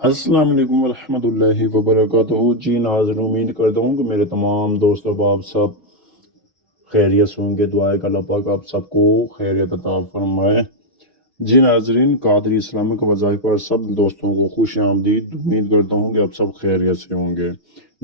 अस्सलाम वालेकुम वरहमतुल्लाहि वबरकातुहू। जी नाज़रीन, उम्मीद करता हूँ कि मेरे तमाम दोस्त अहबाब सब खैरियत से होंगे। दुआ है कि अल्लाह पाक आप सबको खैरियत अता फरमाए। जी नाज़रीन, कादरी इस्लामिक वज़ाइफ पर सब दोस्तों को खुश आमदीद। उम्मीद करता हूँ कि आप सब खैरियत से होंगे।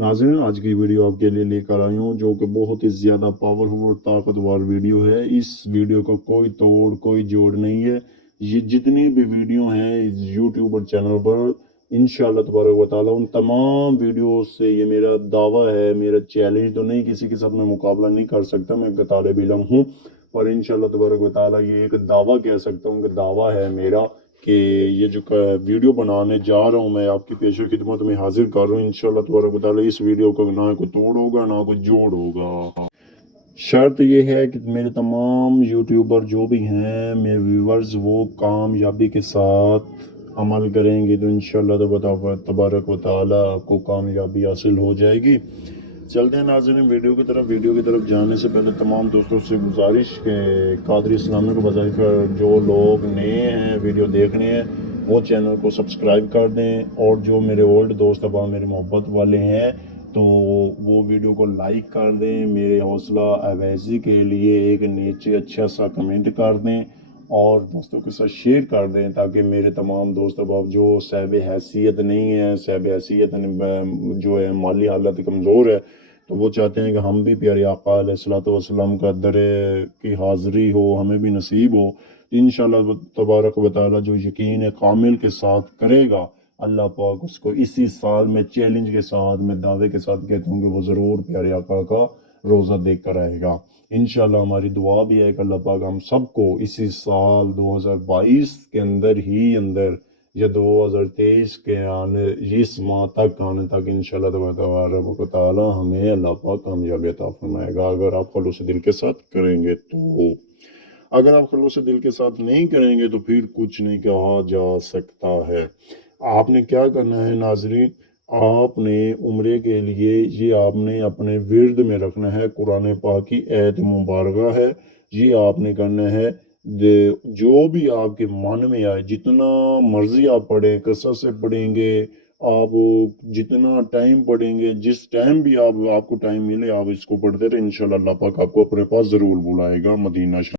नाज़रीन, आज की वीडियो आपके लिए लेकर आई हूँ जो कि बहुत ही ज़्यादा पावरफुल और ताकतवर वीडियो है। इस वीडियो का कोई तोड़ कोई जोड़ नहीं है। ये जितनी भी वीडियो हैं इस यूट्यूब और चैनल पर, इंशाअल्लाह तबारक व तआला उन तमाम वीडियो से ये मेरा दावा है, मेरा चैलेंज तो नहीं, किसी के साथ मैं मुकाबला नहीं कर सकता, मैं एक तालिब इल्म हूँ, पर इंशाअल्लाह तबारक व तआला ये एक दावा कह सकता हूँ कि दावा है मेरा कि ये जो वीडियो बनाने जा रहा हूँ मैं आपकी पेश खिदमत में हाजिर कर रहा हूँ। इंशाअल्लाह तबारक व तआला इस वीडियो का ना कोई तोड़ होगा ना कोई जोड़ होगा। शर्त ये है कि मेरे तमाम यूट्यूबर जो भी हैं मेरे व्यूवर्स, वो कामयाबी के साथ अमल करेंगे तो इंशाअल्लाह तबारक व तआला आपको कामयाबी हासिल हो जाएगी। चलते हैं नाज़रीन वीडियो की तरफ जाने से पहले तमाम दोस्तों से गुजारिश के कादरी इस्लामिक वज़ाइफ पर जो लोग नए हैं वीडियो देखने हैं वो चैनल को सब्सक्राइब कर दें, और जो मेरे ओल्ड दोस्त अब मेरे मोहब्बत वाले हैं तो वो वीडियो को लाइक कर दें, मेरे हौसला अफजाई के लिए एक नीचे अच्छा सा कमेंट कर दें और दोस्तों के साथ शेयर कर दें, ताकि मेरे तमाम दोस्त अब जो साहिब हैसियत नहीं है, साहिब हैसियत जो है माली हालत कमज़ोर है, तो वो चाहते हैं कि हम भी प्यारे आका अलैहिस्सलातु वस्सलाम का दर की हाज़िरी हो, हमें भी नसीब हो। इंशाअल्लाह तबारक व तआला जो यकीन कामिल के साथ करेगा, अल्लाह पाक उसको इसी साल में चैलेंज के साथ, मैं दावे के साथ कहता हूँ कि वो ज़रूर प्यारे आका का रोज़ा देख कर आएगा। इंशाअल्लाह हमारी दुआ भी है कि अल्लाह पाक हम सबको इसी साल 2022 के अंदर ही अंदर या 2023 के आने इस माह तक आने तक इंशाअल्लाह तबारक व तआला हमें अल्लाह पाक कामयाबी अता फरमाएगा, अगर आप खुलूस दिल के साथ करेंगे तो। अगर आप खुलूस दिल के साथ नहीं करेंगे तो फिर कुछ नहीं कहा जा सकता है। आपने क्या करना है नाजरीन, आपने उम्रे के लिए ये आपने अपने विर्द में रखना है, कुरान पाक की ऐत मुबारक है, ये आपने करना है। जो भी आपके मन में आए, जितना मर्जी आप पढ़ें, कसरत से पढ़ेंगे आप, जितना टाइम पढ़ेंगे, जिस टाइम भी आपको टाइम मिले आप इसको पढ़ते रहे, इंशाल्लाह अल्लाह पाक आपको अपने पास ज़रूर बुलाएगा मदीना।